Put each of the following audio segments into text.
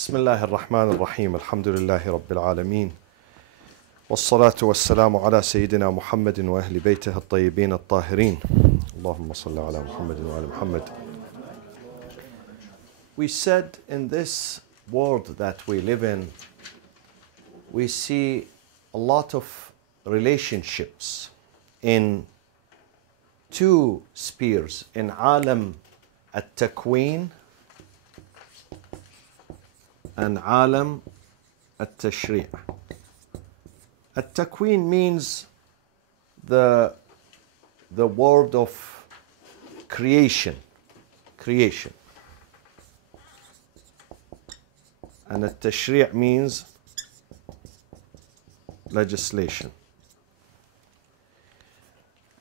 بسم الله الرحمن الرحيم الحمد لله رب العالمين والصلاة والسلام على سيدنا محمد وأهل بيته الطيبين الطاهرين اللهم صل على محمد وعلى محمد. We said in this world that we live in, we see a lot of relationships in two spheres, in عالم التكوين and عالم التشريع. التكوين means the world of creation. And التشريع means legislation.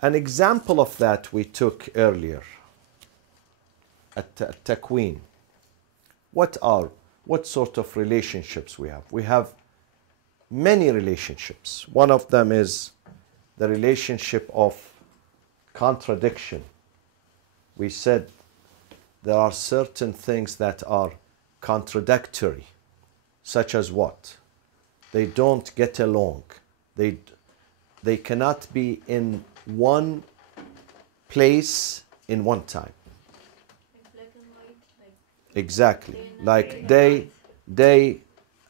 An example of that we took earlier. التكوين. What sort of relationships we have? We have many relationships. One of them is the relationship of contradiction. We said there are certain things that are contradictory, such as what? They don't get along. They cannot be in one place in one time. Like black and white, Exactly. Like day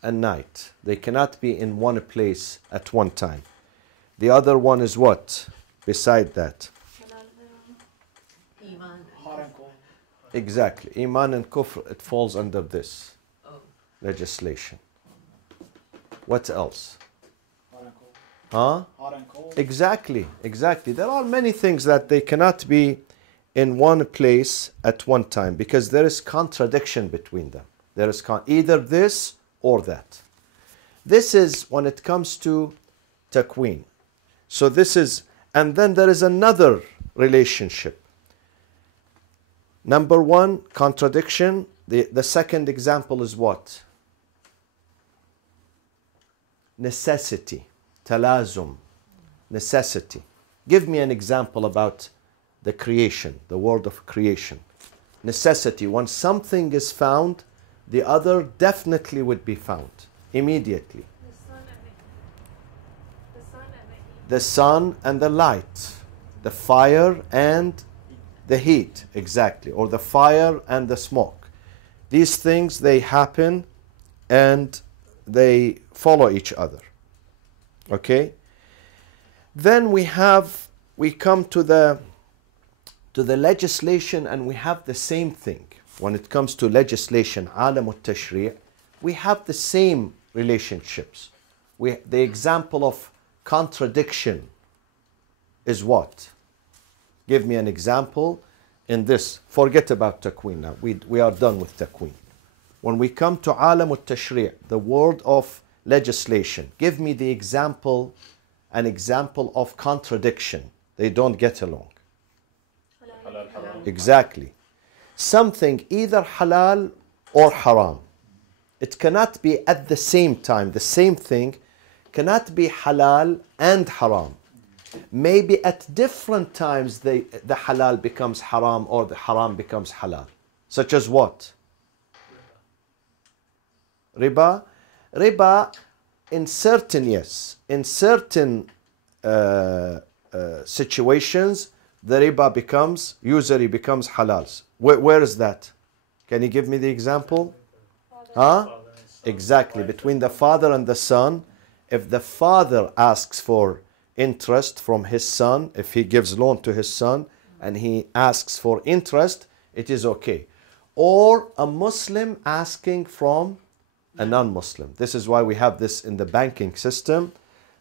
and night. They cannot be in one place at one time. The other one is what? Beside that. Iman. Exactly. Iman and kufr, it falls under this legislation. What else? Huh? Exactly. There are many things that they cannot be in one place at one time because there is contradiction between them. There is either this or that. This is when it comes to takween. So this is, and then there is another relationship. Number one, contradiction. The second example is what? Necessity. Talazum. Necessity. Give me an example about the creation, the world of creation. Necessity. When something is found, the other definitely would be found immediately. The sun and the light. The fire and the heat, exactly. Or the fire and the smoke. These things, they happen and they follow each other. Okay? Then we come to the legislation, and we have the same thing. When it comes to legislation, عالم التشريع, we have the same relationships. The example of contradiction is what? Give me an example in this. Forget about takween now. We are done with takween. When we come to عالم التشريع, the world of legislation, give me an example of contradiction. They don't get along. Exactly. Something either halal or haram. It cannot be at the same time. The same thing cannot be halal and haram. Maybe at different times the halal becomes haram or the haram becomes halal. Such as what? Riba. Riba in certain situations, the riba usury becomes halal. Where is that? Can you give me the example? Huh? Exactly. Between the father and the son, if the father asks for interest from his son, if he gives loan to his son and he asks for interest, it is okay. Or a Muslim asking from a non-Muslim. This is why we have this in the banking system,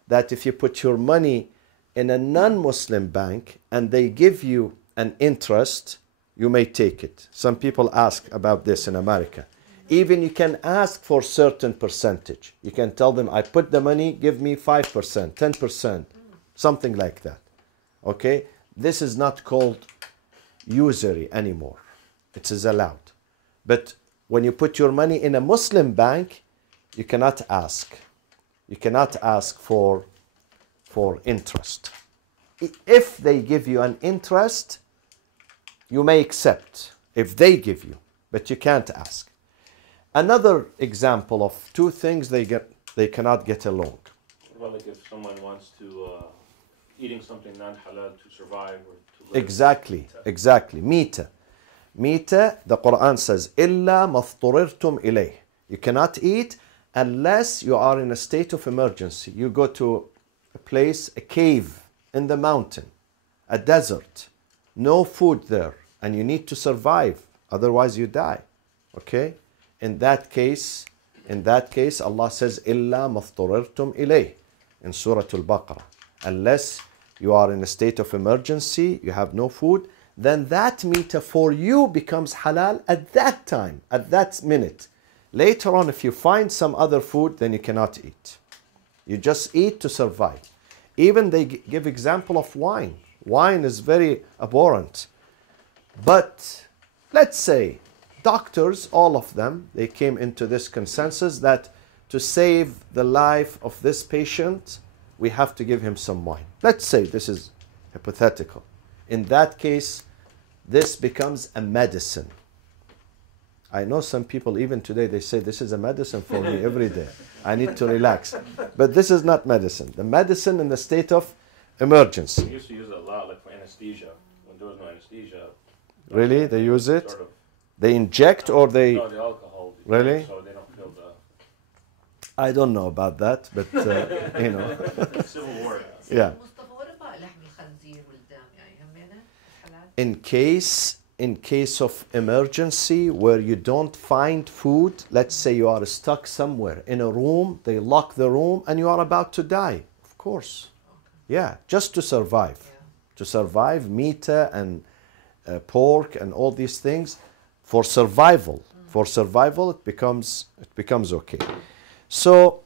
that if you put your money in a non-Muslim bank and they give you an interest, you may take it. Some people ask about this in America. Even you can ask for certain percentage. You can tell them, I put the money, give me 5%, 10%, something like that. Okay? This is not called usury anymore. It is allowed. But when you put your money in a Muslim bank, you cannot ask. You cannot ask for interest. If they give you an interest, you may accept if they give you, but you can't ask. Another example of two things they cannot get along. Well, like if someone wants to eating something non-halal to survive or to live. Exactly. Mita. Mita, the Quran says, إِلَّا مَضْطُرِرْتُمْ إِلَيْهِ. You cannot eat unless you are in a state of emergency. You go to a place, a cave in the mountain, a desert, no food there, and you need to survive, otherwise you die. Okay? In that case, Allah says, إِلَّا مَضْطُرِرْتُمْ إِلَيْهِ in Surah Al-Baqarah. Unless you are in a state of emergency, you have no food, then that meat for you becomes halal at that time, at that minute. Later on, if you find some other food, then you cannot eat. You just eat to survive. Even they give example of wine. Wine is very abhorrent. But let's say doctors, all of them, they came into this consensus that to save the life of this patient, we have to give him some wine. Let's say this is hypothetical. In that case, this becomes a medicine. I know some people, even today, they say, this is a medicine for me every day. I need to relax. But this is not medicine. The medicine in the state of emergency. We used to use it a lot, like for anesthesia. When there was no anesthesia. Really? They use it? Sort of, They inject or they... no, the alcohol. Really? So they don't feel the I don't know about that, but you know. Civil War. Yeah. مصطفى what about لحم الخنزير والدم يعني همينه حلال؟ In case of emergency where you don't find food, let's say you are stuck somewhere in a room, they lock the room and you are about to die. Of course. Yeah, just to survive. Yeah. To survive, meat and pork and all these things for survival. For survival, it becomes okay. So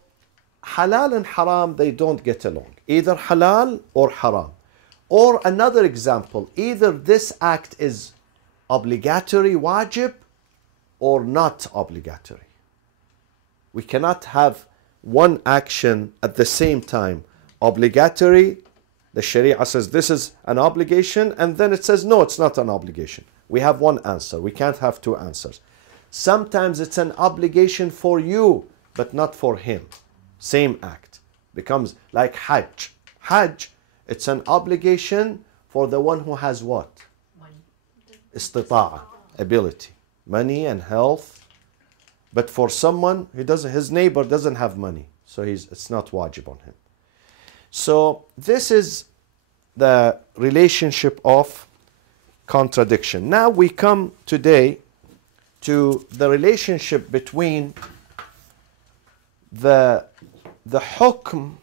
halal and haram, they don't get along. Either halal or haram. Or another example, either this act is obligatory, wajib, or not obligatory. We cannot have one action at the same time. Obligatory, the Sharia says this is an obligation, and then it says no, it's not an obligation. We have one answer. We can't have two answers. Sometimes it's an obligation for you, but not for him. Same act. Becomes like Hajj. Hajj, it's an obligation for the one who has what? Money. Istita'a, ability, money and health. But for someone who doesn't, his neighbor doesn't have money, so it's not wajib on him. So this is the relationship of contradiction. Now we come today to the relationship between the hukm,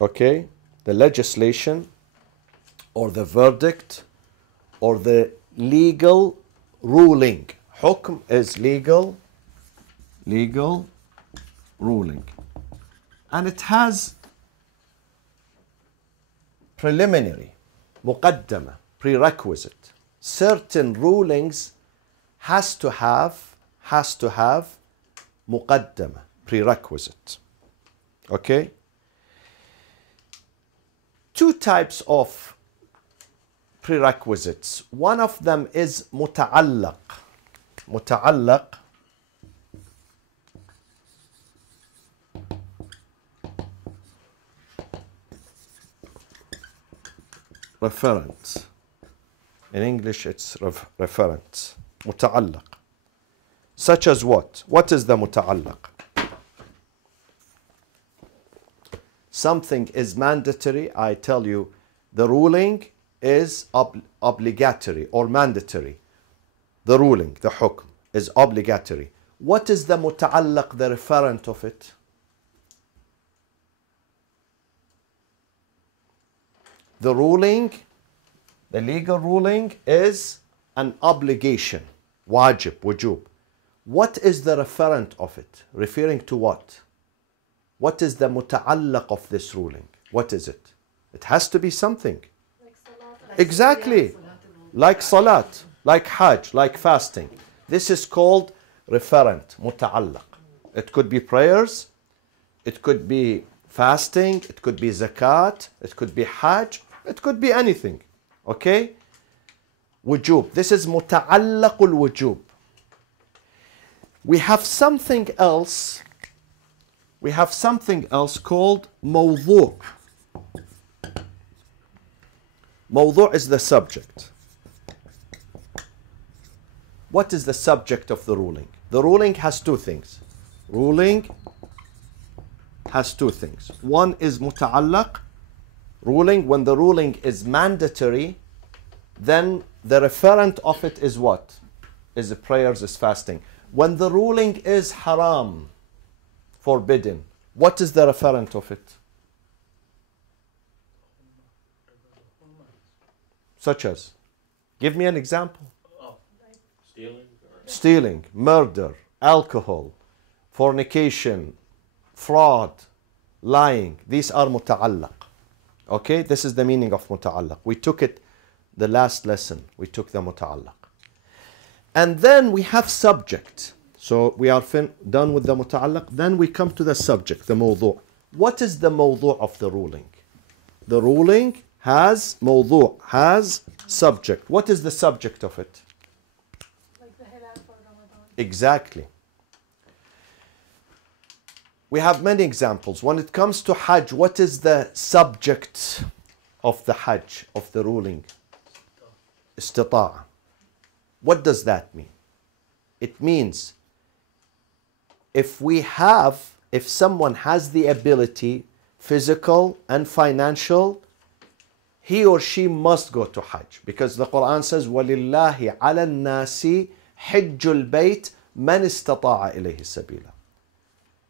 okay, the legislation or the verdict or the legal ruling. Hukm is legal ruling. And it has preliminary, muqaddama, prerequisite. Certain rulings has to have muqaddama, prerequisite. Okay? Two types of prerequisites. One of them is muta'allaq. Muta'allaq referent. In English it's referent. Muta'allaq. Such as what? What is the muta'allaq? Something is mandatory, I tell you, the ruling is obligatory or mandatory. The ruling, the hukm, is obligatory. What is the muta'allaq, the referent of it? The ruling, the legal ruling is an obligation, wajib, wujub. What is the referent of it? Referring to what? What is the muta'allaq of this ruling? What is it? It has to be something. Like salat. Exactly. Like salat, like hajj, like fasting. This is called referent, muta'allaq. It could be prayers, it could be fasting, it could be zakat, it could be hajj, it could be anything. Okay? Wujub. This is muta'allaqul wujub. We have something else. We have something else called موضوع. موضوع is the subject. What is the subject of the ruling? The ruling has two things. Ruling has two things. One is متعلق. Ruling, when the ruling is mandatory, then the referent of it is what? Is prayers, is fasting. When the ruling is haram, forbidden, what is the referent of it? Such as? Give me an example. Stealing? Stealing, murder, alcohol, fornication, fraud, lying. These are متعلق. Okay, this is the meaning of متعلق. We took it the last lesson. We took the متعلق. And then we have subject. So we are done with the متعلق. Then we come to the subject, the موضوع. What is the موضوع of the ruling? The ruling has موضوع, has subject. What is the subject of it? Like the halal for Ramadan. Exactly. We have many examples. When it comes to Hajj, what is the subject of the Hajj, of the ruling? Istita'a. What does that mean? It means if someone has the ability, physical and financial, he or she must go to Hajj. Because the Quran says, وَلِلَّهِ عَلَى النَّاسِ حِجُّ الْبَيْتِ مَنِ اسْتَطَاعَ إِلَيْهِ سَبِيلًا.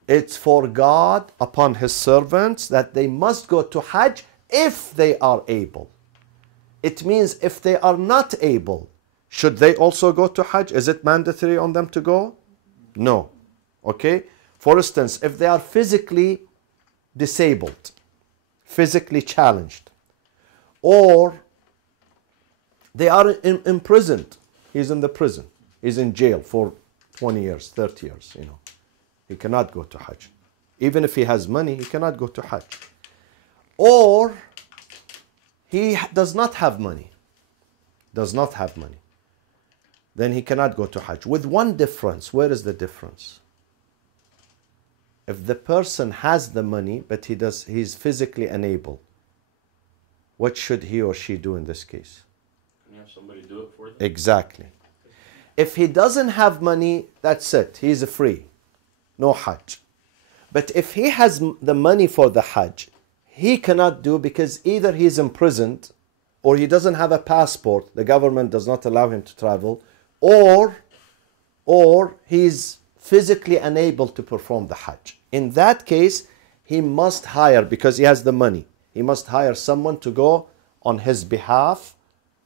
It's for God upon His servants that they must go to Hajj if they are able. It means if they are not able, should they also go to Hajj? Is it mandatory on them to go? No. Okay? For instance, if they are physically disabled, physically challenged, or they are imprisoned. He's in the prison. He's in jail for 20 years, 30 years, He cannot go to Hajj. Even if he has money, he cannot go to Hajj. Or he does not have money. Does not have money. Then he cannot go to Hajj. With one difference. Where is the difference? If the person has the money, but he's physically unable, what should he or she do in this case? Can you have somebody do it for them? Exactly. If he doesn't have money, that's it. He's free. No Hajj. But if he has the money for the Hajj, he cannot do because either he's imprisoned or he doesn't have a passport. The government does not allow him to travel, or he's physically unable to perform the Hajj. In that case, he must hire, because he has the money, he must hire someone to go on his behalf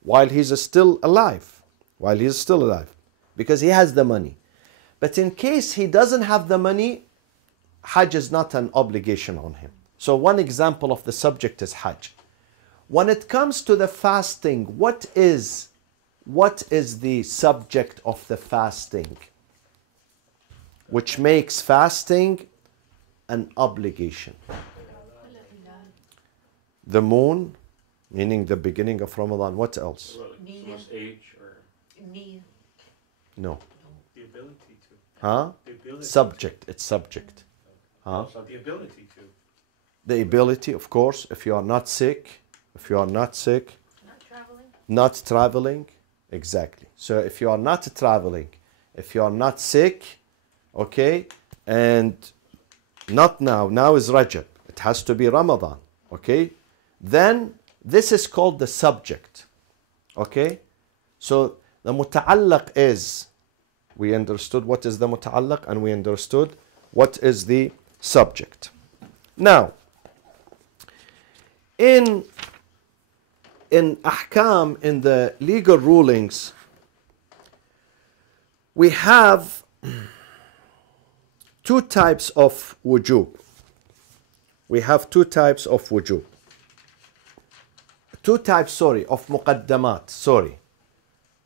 while he's still alive. While he's still alive. Because he has the money. But in case he doesn't have the money, Hajj is not an obligation on him. So one example of the subject is Hajj. When it comes to the fasting, what is the subject of the fasting? Which makes fasting an obligation. The moon, meaning the beginning of Ramadan. What else? Someone's age or... Nia. No. The ability to. Huh? The ability. Subject. It's subject. Huh? So the ability to. The ability, of course, if you are not sick, Not traveling. not traveling, exactly. So if you are not traveling, if you are not sick, okay, and not now is Rajab, it has to be Ramadan, okay, then this is called the subject, okay. So the muta'allaq is, we understood what is the muta'allaq and we understood what is the subject. Now, in ahkam, in the legal rulings, we have two types of wujub. We have two types of wujub. Of muqaddamat,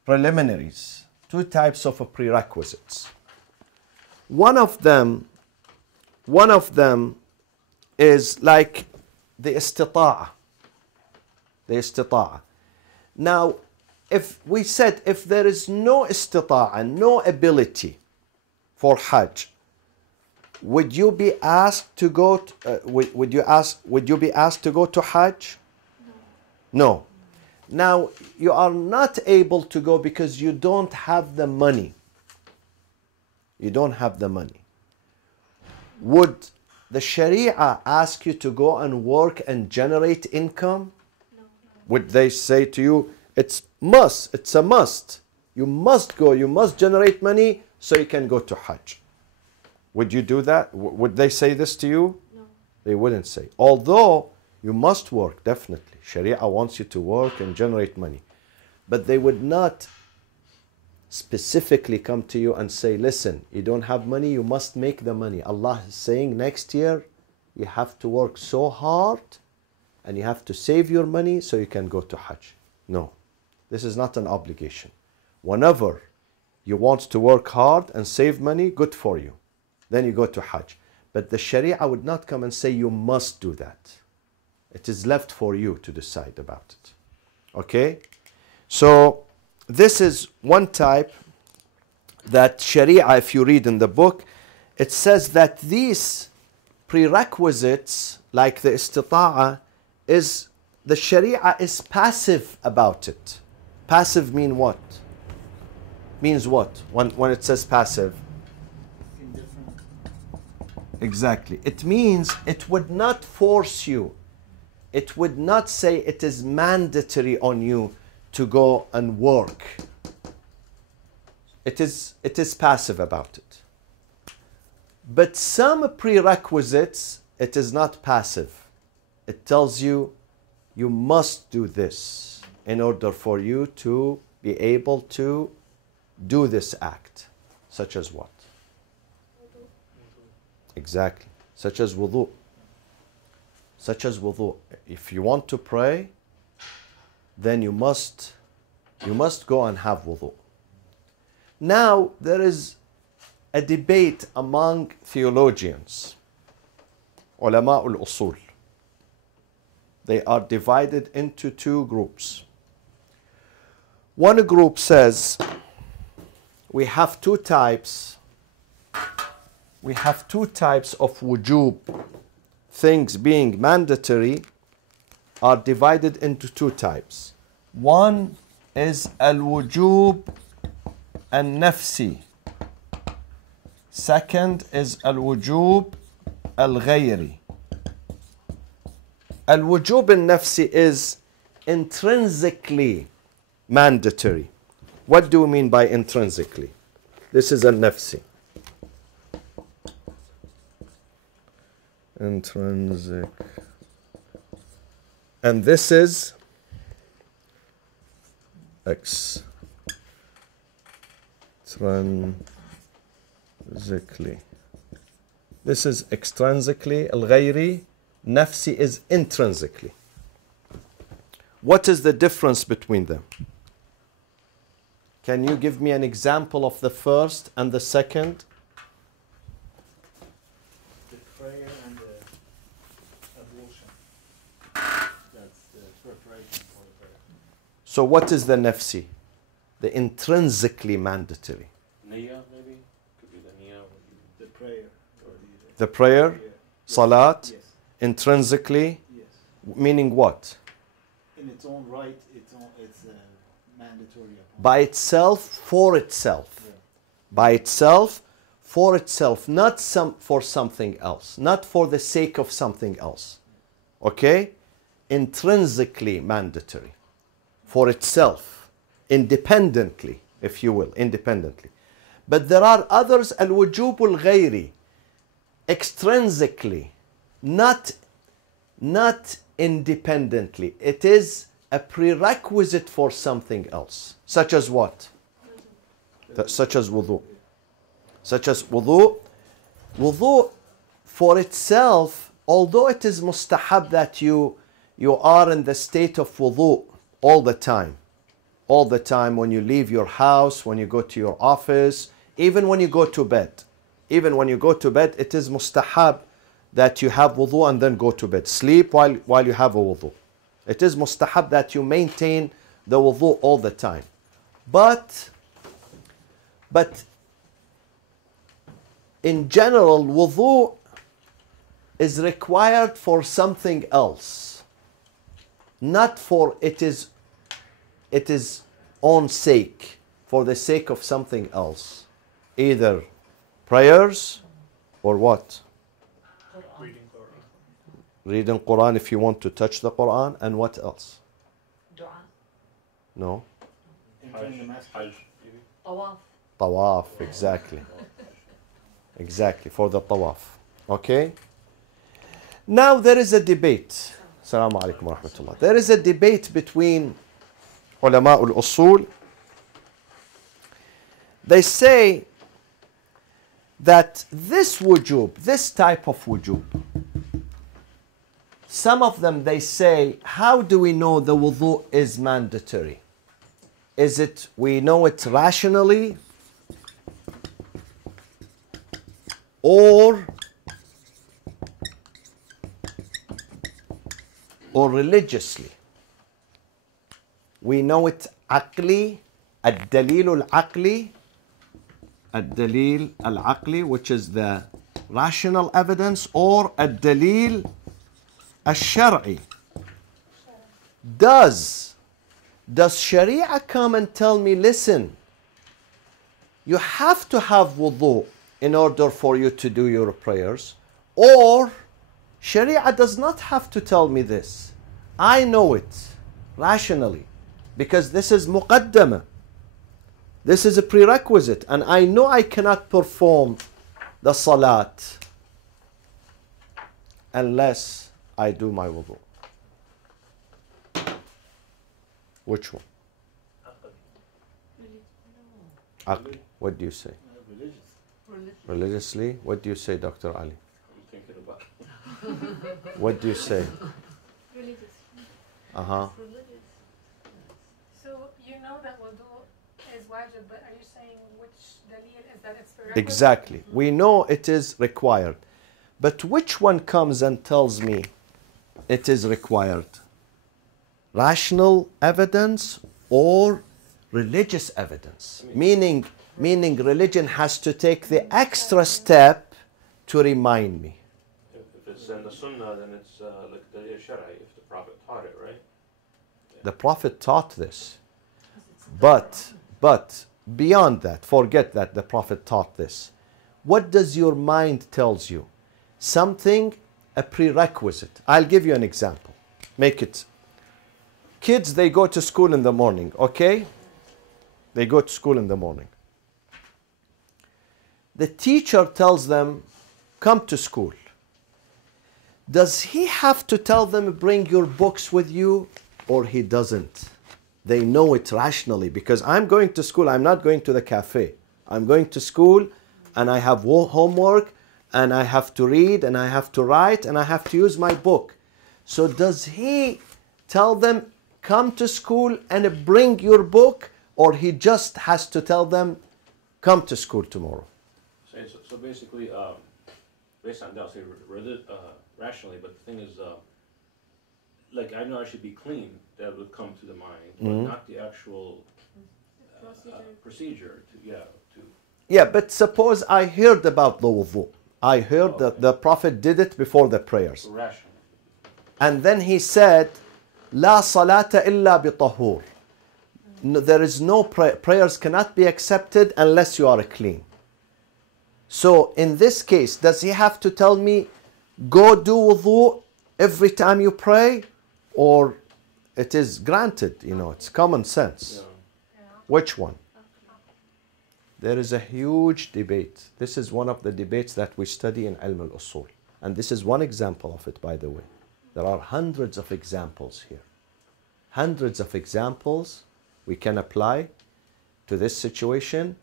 preliminaries. Two types of prerequisites. One of them is like the istita'a. The istita'a. Now, if we said if there is no istita'a, no ability for Hajj, would you be asked to go? Would you be asked to go to Hajj? No. Now you are not able to go because you don't have the money. You don't have the money. Would the Sharia ask you to go and work and generate income? No. Would they say to you, it's a must. You must go, you must generate money so you can go to Hajj. Would you do that? Would they say this to you? No. They wouldn't say. Although you must work, definitely. Sharia wants you to work and generate money. But they would not specifically come to you and say, listen, you don't have money, you must make the money. Allah is saying next year you have to work so hard and you have to save your money so you can go to Hajj. No, this is not an obligation. Whenever you want to work hard and save money, good for you. Then you go to Hajj. But the Sharia would not come and say you must do that. It is left for you to decide about it. Okay? So this is one type that Sharia, if you read in the book, it says that these prerequisites, like the istita'a, is the Sharia is passive about it. Passive mean what? Means what? When it says passive? Indifferent. Exactly. It means it would not force you. It would not say it is mandatory on you to go and work. It is passive about it. But some prerequisites, it is not passive. It tells you, you must do this in order for you to be able to do this act. Such as what? Exactly. Such as wudu. Such as wudu. If you want to pray, then you must go and have wudu. Now, there is a debate among theologians, ulama al-usul. They are divided into two groups. One group says we have two types. We have two types of wujub. Things being mandatory are divided into two types. One is al-wujub al-nafsi. Second is al-wujub al-ghayri. Al-wujub al-nafsi is intrinsically mandatory. What do we mean by intrinsically? This is al-nafsi. Intrinsic. And this is extrinsically. This is extrinsically. Al-ghayri. Nafsi is intrinsically. What is the difference between them? Can you give me an example of the first and the second? The prayer and the ablution. That's the preparation for the prayer. So what is the nafsi? The intrinsically mandatory. Niyyah, maybe? Could be the niyyah. The prayer. Or The prayer, yeah. salat, Yes. intrinsically, Yes. meaning what? In its own right, it's mandatory. By itself, for itself. Yeah. By itself, for itself, not for something else, not for the sake of something else. Okay? Intrinsically mandatory. For itself, independently, if you will, independently. But there are others, al-wujub al-ghayri, extrinsically, not independently. It is a prerequisite for something else. Such as what? Such as wudu. Such as wudu. Wudu for itself, although it is mustahab that you are in the state of wudu all the time. All the time when you leave your house, when you go to your office, even when you go to bed. Even when you go to bed, it is mustahab that you have wudu and then go to bed. Sleep while you have a wudu. It is mustahab that you maintain the wudu all the time. But in general, wudu is required for something else, not for it is own sake, for the sake of something else, either prayers or what? Reading Quran. Reading Quran if you want to touch the Quran, and what else? Dua. No? Entering the masjid. Hajj, maybe? Tawaf. Tawaf, exactly. Exactly, for the tawaf. Okay? Now there is a debate. Assalamu alaikum wa rahmatullah. There is a debate between ulama al-usul. They say that this wujub, this type of wujub, some of them they say, how do we know the wudu is mandatory? Is it, we know it rationally or religiously? We know it عقلي, الدليل العقلي, الدليل العقلي, which is the rational evidence, or الدليل الشرعي. Does Sharia come and tell me, listen, you have to have wudu in order for you to do your prayers? Or Sharia does not have to tell me this. I know it rationally because this is muqaddama. This is a prerequisite, and I know I cannot perform the salat unless I do my wudu. Which one? Aql. What do you say? Religious. Religiously? What do you say, Dr. Ali? I'm thinking about What do you say? Religious. Uh-huh. Religious. So you know that wudu is wajib, but are you saying which dalil is that it's prerequisite? Exactly. We know it is required. But which one comes and tells me it is required? Rational evidence or religious evidence? Meaning religion has to take the extra step to remind me. if it's in the Sunnah, then it's like the Shara'i, if the Prophet taught it, right? The Prophet taught this. But beyond that, forget that the Prophet taught this. What does your mind tells you? Something, a prerequisite. I'll give you an example. Make it. Kids, they go to school in the morning, okay? They go to school in the morning. The teacher tells them, come to school. Does he have to tell them, bring your books with you, or he doesn't? They know it rationally, because I'm going to school, I'm not going to the cafe. I'm going to school and I have homework and I have to read and I have to write and I have to use my book. So does he tell them, come to school and bring your book, or he just has to tell them, come to school tomorrow? So basically, based on that, I'll say rationally, but the thing is, like I know I should be clean, that would come to the mind, but not the actual procedure to Yeah, but suppose I heard about the wudu. I heard that the Prophet did it before the prayers. rational. And then he said, La salata illa bi tahur. There is no prayers cannot be accepted unless you are clean. So in this case, does he have to tell me, go do wudu every time you pray? Or it is granted, it's common sense. Yeah. Which one? There is a huge debate. This is one of the debates that we study in Ilm al-Usul. And this is one example of it, by the way. There are hundreds of examples here. Hundreds of examples we can apply to this situation.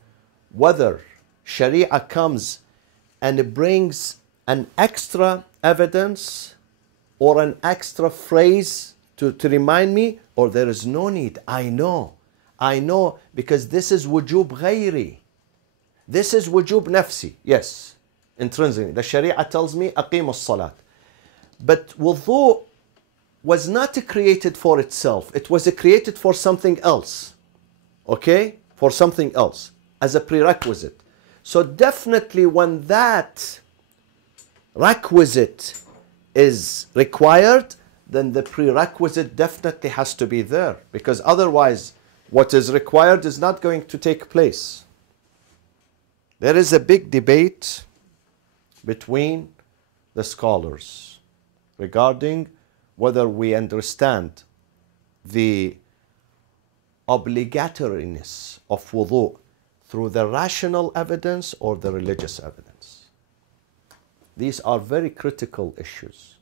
Whether Sharia comes and brings an extra evidence or an extra phrase to remind me, or there is no need. I know because this is wujub ghayri. This is wujub nafsi. Yes, intrinsically. The Sharia tells me, aqim as-salat. But wudu was not created for itself. It was created for something else. Okay? For something else. As a prerequisite. So definitely when that requisite is required, then the prerequisite definitely has to be there, because otherwise what is required is not going to take place. There is a big debate between the scholars regarding whether we understand the obligatoriness of wudu through the rational evidence or the religious evidence. These are very critical issues.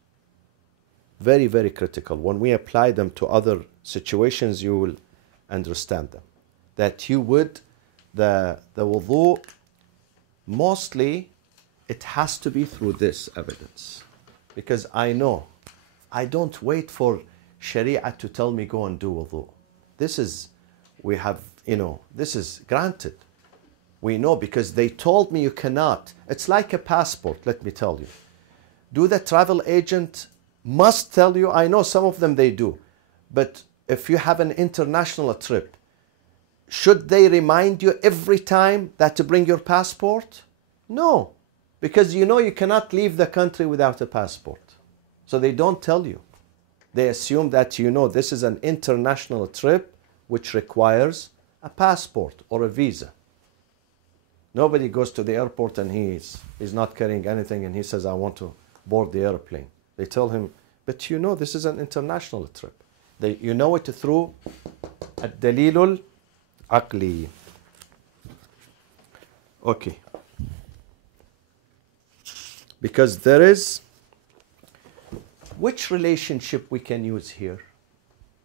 Very, very critical. When we apply them to other situations, you will understand them. That you would, the wudu, mostly it has to be through this evidence. Because I know, I don't wait for Sharia to tell me go and do wudu. This is, we have, this is granted. We know because they told me you cannot. It's like a passport, let me tell you. Do the travel agent must tell you? I know some of them they do. But if you have an international trip, should they remind you every time that to bring your passport? No, because you know you cannot leave the country without a passport. So they don't tell you. They assume that you know this is an international trip which requires a passport or a visa. Nobody goes to the airport and he's not carrying anything and he says, I want to board the airplane. They tell him, but you know this is an international trip. You know it through الدليل العقلي. Okay. Because there is, which relationship we can use here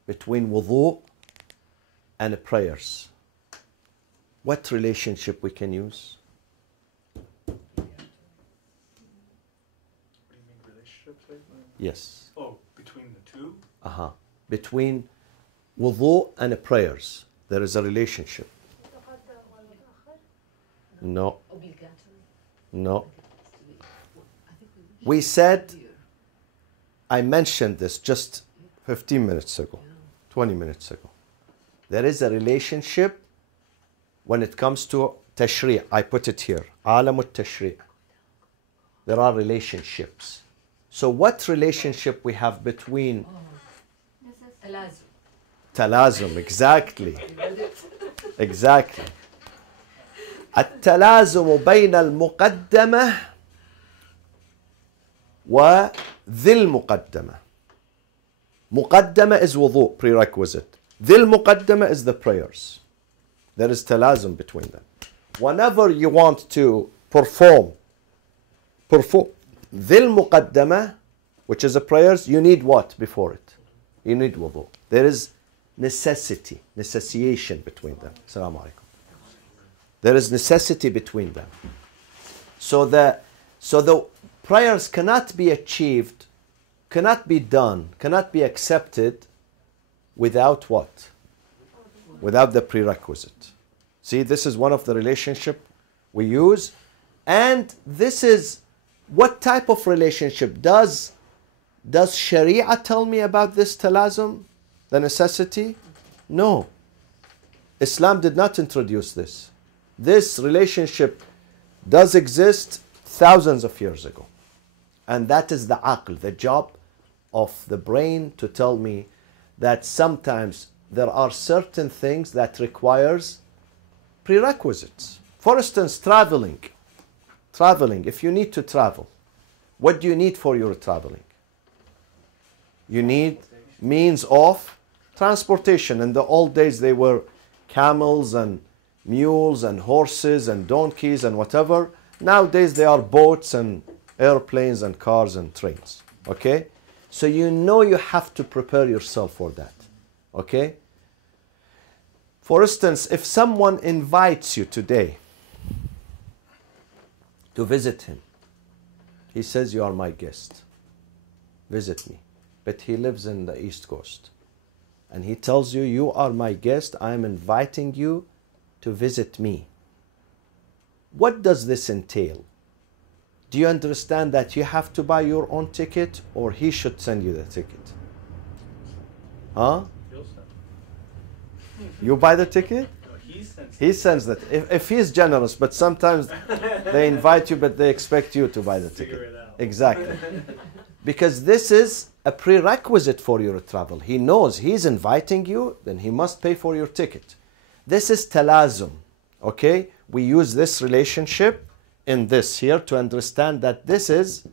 between wudu and prayers? What relationship we can use? What do you mean relationships? Yes. Oh, between the two? Between wudu and prayers, there is a relationship. No. Obligatory. No. I think We said, I mentioned this just 15 minutes ago, 20 minutes ago. There is a relationship when it comes to tashri'. I put it here, alam al-tashri'. There are relationships. So what relationship we have between talazum, exactly. Exactly. التلازم بين المقدمة وذي المقدمة. مقدمة is wudu, prerequisite. ذي المقدمة is the prayers. There is talazum between them. Whenever you want to perform ذي المقدمة, which is the prayers, you need what before it? You need wudu. There is necessitation between them. Assalamu alaikum. There is necessity between them. So the prayers cannot be achieved, cannot be done, cannot be accepted without what? Without the prerequisite. See, this is one of the relationship we use. And this is, what type of relationship? Does Sharia tell me about this talazum? The necessity? No. Islam did not introduce this. This relationship does exist thousands of years ago. And that is the aql, the job of the brain to tell me that sometimes there are certain things that requires prerequisites. For instance, traveling. If you need to travel, what do you need for your traveling? You need means of transportation. In the old days, they were camels and mules and horses and donkeys and whatever. Nowadays, they are boats and airplanes and cars and trains. Okay? So you know you have to prepare yourself for that. Okay? For instance, if someone invites you today to visit him, he says, you are my guest. Visit me. But he lives in the East Coast. And he tells you, you are my guest. I am inviting you to visit me. What does this entail? Do you understand that you have to buy your own ticket or he should send you the ticket? Huh? He'll send. You buy the ticket? He He sends that. If he's generous, but sometimes they invite you, but they expect you to buy the Figure ticket. it out. Exactly. Because this is a prerequisite for your travel. He knows he's inviting you, then he must pay for your ticket. This is talazum. Okay? We use this relationship in this here to understand that this is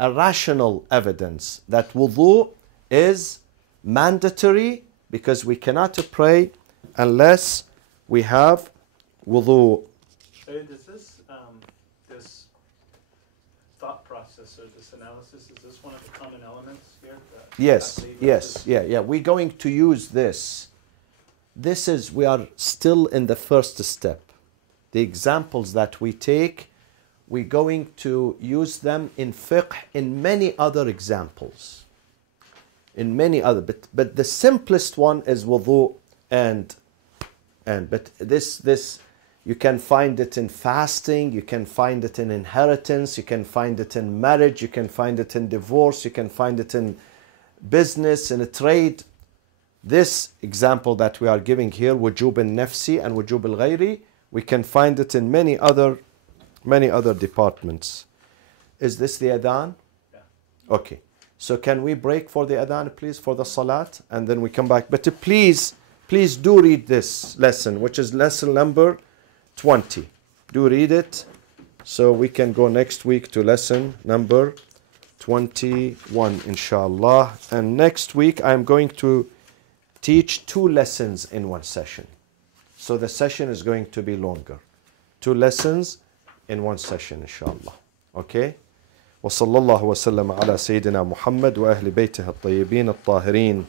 a rational evidence that wudu is mandatory because we cannot pray unless we have wudu. Does this thought process or this analysis, is this one of the common elements here? Yes, yes, yeah. We're going to use this. We are still in the first step. The examples that we take, we're going to use them in fiqh in many other examples. In many other, but the simplest one is wudu but this you can find it in fasting, you can find it in inheritance, you can find it in marriage, you can find it in divorce, you can find it in business, in a trade. This example that we are giving here, wujub al-nafsi and wujub al-ghayri, we can find it in many other departments. Is this the adhan? Yeah. Okay. So can we break for the adhan, please, for the salat, and then we come back. But please do read this lesson, which is lesson number 20. Do read it, so we can go next week to lesson number 21, inshallah. And next week I'm going to teach 2 lessons in one session. So the session is going to be longer. 2 lessons in one session, inshallah. Okay? وصلى الله وسلم على سيدنا محمد وأهل بيته الطيبين الطاهرين